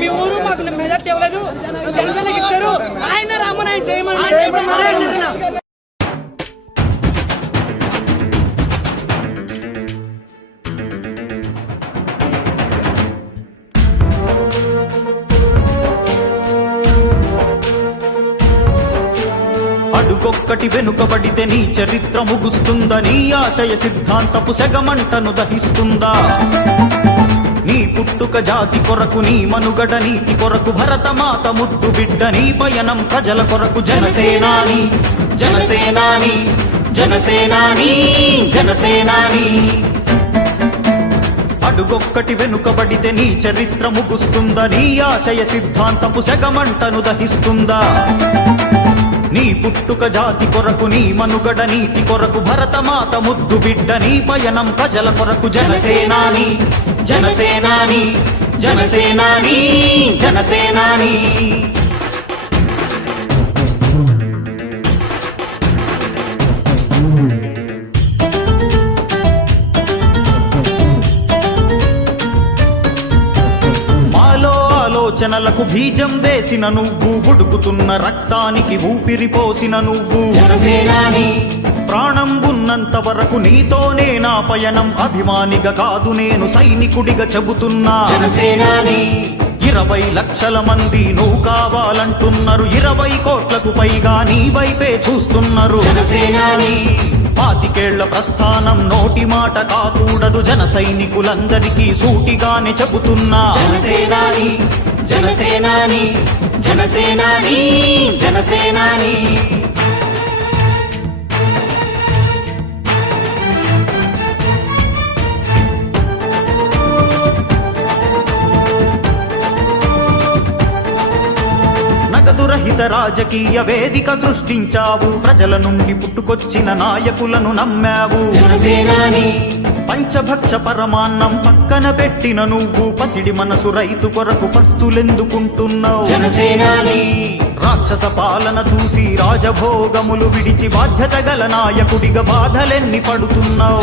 మీ ఊరు మాకు మెజార్టీ ఇవ్వలేదు, జనసేనకి ఇచ్చారు. ఆయన రామని ఆయన చేయమని అడుగొక్కటి వెనుకబడితే నీ చరిత్ర ముగుస్తుందని ఆశయ సిద్ధాంతపు సెగమంటను దహిస్తుందా? నీ పుట్టుక జాతి కొరకు, నీ మనుగడ నీతి కొరకు, భరతమాత ముద్దు బిడ్డ నీ పయనం ప్రజల కొరకు. జనసేనాని జనసేనాని జనసేనాని జనసేనాని. అడుగొక్కటి వెనుకబడితే నీ చరిత్ర ముగుస్తుందని ఆశయ సిద్ధాంతపు సెగమంటను దహిస్తుందా? నీ పుట్టుక జాతి కొరకు, నీ మనుగడ నీతి కొరకు, భరతమాత ముద్దు బిడ్డ నీ పయనం ప్రజల కొరకు. జనసేనాని జనసేనాని జనసేనాని జనసేనాని. ఆలోచనలకు బీజం వేసిన నువ్వు, ఉడుకుతున్న రక్తానికి ఊపిరి పోసిన నువ్వు. ప్రాణం ఉన్నంత వరకు నీతోనే నా పయనం. అభిమానిగా కాదు నేను సైనికుడిగా చెబుతున్నా. 20 లక్షల మంది నువ్వు కావాలంటున్నారు, 20 కోట్లకు పైగా నీ వైపే చూస్తున్నారు. 25 ప్రస్థానం నోటి మాట కాకూడదు, జన సైనికులందరికీ సూటిగానే చెబుతున్నా. జనసేనాని జనసేనాని జనసేనాని జనసేనాని. నగదురహిత రాజకీయ వేదిక సృష్టించావు, ప్రజల నుండి పుట్టుకొచ్చిన నాయకులను నమ్మావు. పంచభక్ష పరమాన్నం పక్కన పెట్టిన నువ్వు, పసిడి మనసు రైతు కొరకు పస్తులెందుకుంటున్నావు. రాక్షస పాలన చూసి రాజభోగములు విడిచి బాధ్యత గల నాయకుడిగా బాధలెన్ని పడుతున్నావు.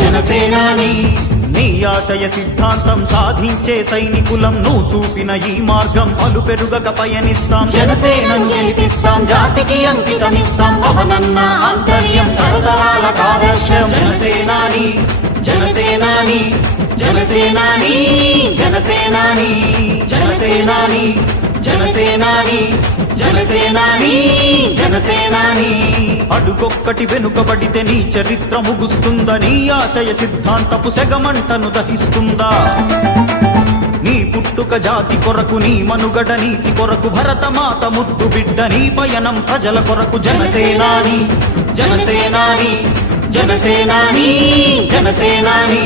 నీ ఆశయ సిద్ధాంతం సాధించే సైనికులం, నువ్వు చూపిన ఈ మార్గం అలు పెరుగక పయనిస్తాం. జనసేనను గెలిపిస్తాం, జాతికి అంకితమిస్తాం, అవనన్న అంతర్యం తరతరాల ఆదర్శం. జనసేనాని జనసేనాని జనసేనాని జనసేనాని జనసేనాని జనసేనాని జనసేనాని జనసేనాని. అడుగొక్కటి వెనుకబడితే నీ చరిత్ర ముగుస్తుందని ఆశయ సిద్ధాంతపు సెగమంటను దహిస్తుందా? నీ పుట్టుక జాతి కొరకు, నీ మనుగడ నీతి కొరకు, భరతమాత ముద్దు బిడ్డ నీ పయనం ప్రజల కొరకు. జనసేనాని జనసేనాని జనసేనాని జనసేనాని.